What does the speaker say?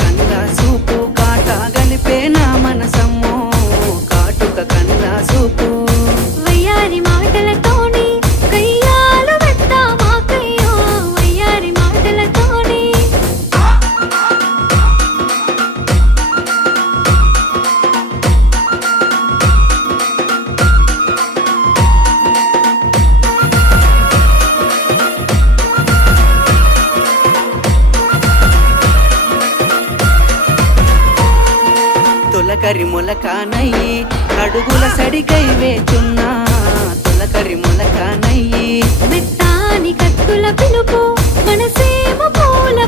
కన్నా సూపు కాటా గలిపే నా మనసమ్మో కాటుక కన్నా సూపు వయ్యారి మాటలతోని కయ్యాలు పెట్టామా కయ్యో వయ్యారి మాటలతోని తొలకరి మొలకానయ్యి అడుగుల సడికై వేచున్నా తొలకరి మొలకానయ్యి మెత్తాని కత్తుల పిలుపు మనసేమ పూల